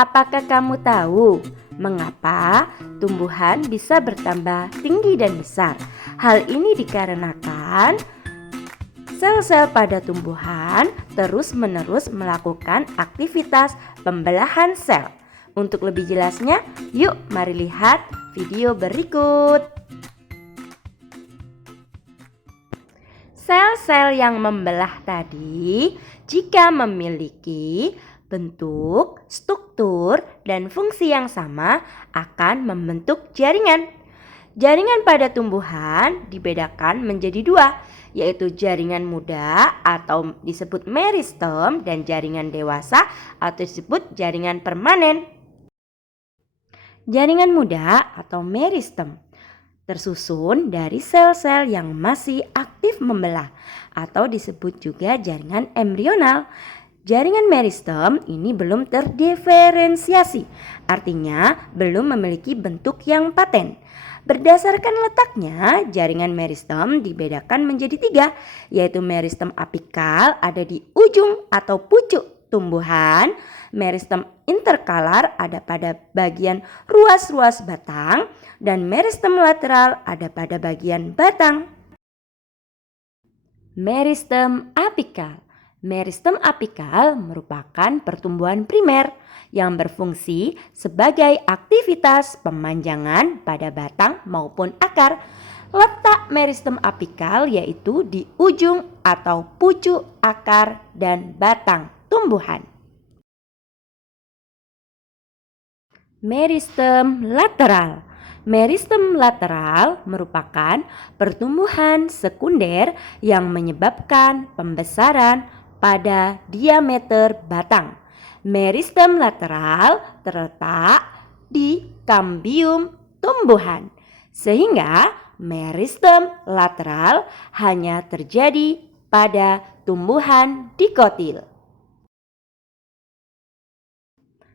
Apakah kamu tahu mengapa tumbuhan bisa bertambah tinggi dan besar? Hal ini dikarenakan sel-sel pada tumbuhan terus-menerus melakukan aktivitas pembelahan sel. Untuk lebih jelasnya, yuk mari lihat video berikut. Sel-sel yang membelah tadi jika memiliki bentuk, struktur, dan fungsi yang sama akan membentuk jaringan. Jaringan pada tumbuhan dibedakan menjadi dua, yaitu jaringan muda atau disebut meristem dan jaringan dewasa atau disebut jaringan permanen. Jaringan muda atau meristem tersusun dari sel-sel yang masih aktif membelah atau disebut juga jaringan embrional. Jaringan meristem ini belum terdiferensiasi, artinya belum memiliki bentuk yang paten. Berdasarkan letaknya, jaringan meristem dibedakan menjadi tiga, yaitu meristem apikal ada di ujung atau pucuk tumbuhan, meristem interkalar ada pada bagian ruas-ruas batang, dan meristem lateral ada pada bagian batang. Meristem apikal. Meristem apikal merupakan pertumbuhan primer yang berfungsi sebagai aktivitas pemanjangan pada batang maupun akar. Letak meristem apikal yaitu di ujung atau pucuk akar dan batang tumbuhan. Meristem lateral. Meristem lateral merupakan pertumbuhan sekunder yang menyebabkan pembesaran pada diameter batang. Meristem lateral terletak di kambium tumbuhan, sehingga meristem lateral hanya terjadi pada tumbuhan dikotil.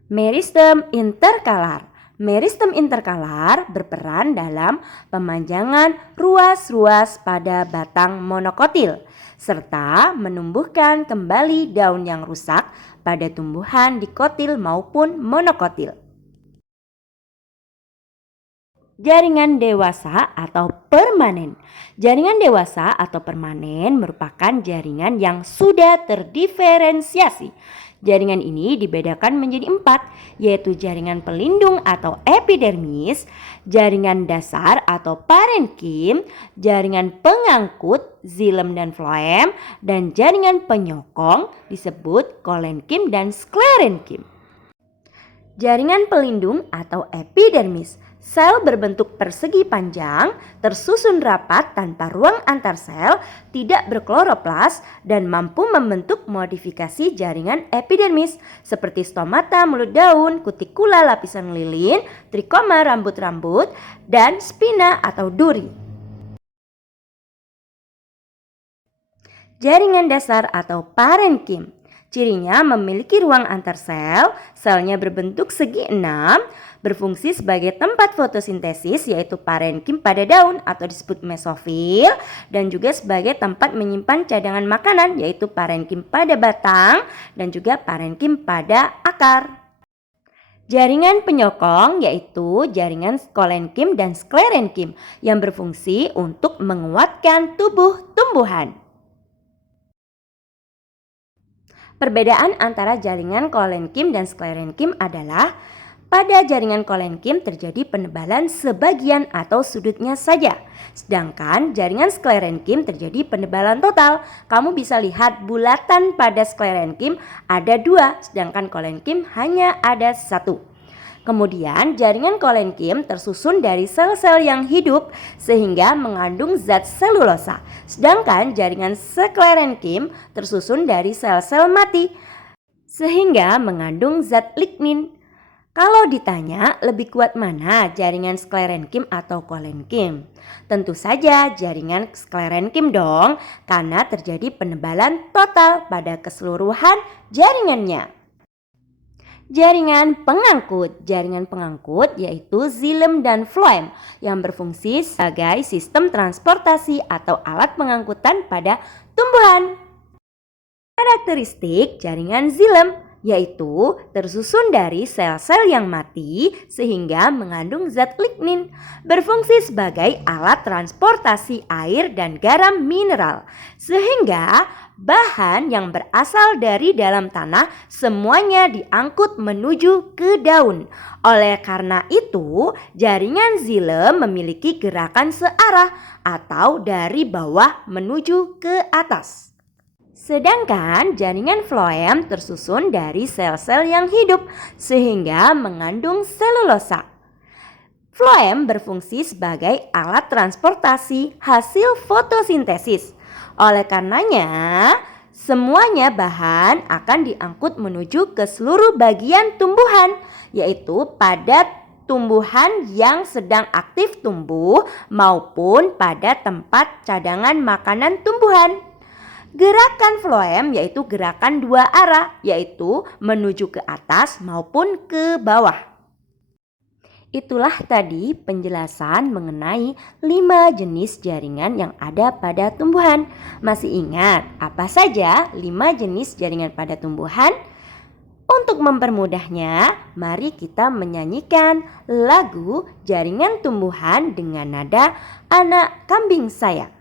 Meristem interkalar. Meristem interkalar berperan dalam pemanjangan ruas-ruas pada batang monokotil serta menumbuhkan kembali daun yang rusak pada tumbuhan dikotil maupun monokotil. Jaringan dewasa atau permanen. Jaringan dewasa atau permanen merupakan jaringan yang sudah terdiferensiasi. Jaringan ini dibedakan menjadi 4, yaitu jaringan pelindung atau epidermis, jaringan dasar atau parenkim, jaringan pengangkut, xilem dan floem, dan jaringan penyokong disebut kolenkim dan sklerenkim. Jaringan pelindung atau epidermis. Sel berbentuk persegi panjang, tersusun rapat tanpa ruang antar sel, tidak berkloroplas, dan mampu membentuk modifikasi jaringan epidermis seperti stomata mulut daun, kutikula lapisan lilin, trikoma rambut-rambut, dan spina atau duri. Jaringan dasar atau parenkim. Cirinya memiliki ruang antar sel, selnya berbentuk segi 6, berfungsi sebagai tempat fotosintesis yaitu parenkim pada daun atau disebut mesofil, dan juga sebagai tempat menyimpan cadangan makanan yaitu parenkim pada batang dan juga parenkim pada akar. Jaringan penyokong yaitu jaringan kolenkim dan sklerenkim yang berfungsi untuk menguatkan tubuh tumbuhan. Perbedaan antara jaringan kolenkim dan sklerenkim adalah pada jaringan kolenkim terjadi penebalan sebagian atau sudutnya saja. Sedangkan jaringan sklerenkim terjadi penebalan total. Kamu bisa lihat bulatan pada sklerenkim ada 2, sedangkan kolenkim hanya ada 1. Kemudian jaringan kolenkim tersusun dari sel-sel yang hidup sehingga mengandung zat selulosa. Sedangkan jaringan sklerenkim tersusun dari sel-sel mati sehingga mengandung zat lignin. Kalau ditanya lebih kuat mana jaringan sklerenkim atau kolenkim? Tentu saja jaringan sklerenkim dong, karena terjadi penebalan total pada keseluruhan jaringannya. Jaringan pengangkut. Jaringan pengangkut yaitu xilem dan floem yang berfungsi sebagai sistem transportasi atau alat pengangkutan pada tumbuhan. Karakteristik jaringan xilem. yaitu tersusun dari sel-sel yang mati sehingga mengandung zat lignin, berfungsi sebagai alat transportasi air dan garam mineral, sehingga bahan yang berasal dari dalam tanah semuanya diangkut menuju ke daun. Oleh karena itu, jaringan xilem memiliki gerakan searah atau dari bawah menuju ke atas. Sedangkan jaringan floem tersusun dari sel-sel yang hidup sehingga mengandung selulosa. Floem berfungsi sebagai alat transportasi hasil fotosintesis. Oleh karenanya, semuanya bahan akan diangkut menuju ke seluruh bagian tumbuhan, yaitu pada tumbuhan yang sedang aktif tumbuh maupun pada tempat cadangan makanan tumbuhan. Gerakan floem yaitu gerakan dua arah, yaitu menuju ke atas maupun ke bawah. Itulah tadi penjelasan mengenai 5 jenis jaringan yang ada pada tumbuhan. Masih ingat apa saja 5 jenis jaringan pada tumbuhan? Untuk mempermudahnya, mari kita menyanyikan lagu Jaringan Tumbuhan dengan nada Anak Kambing Saya.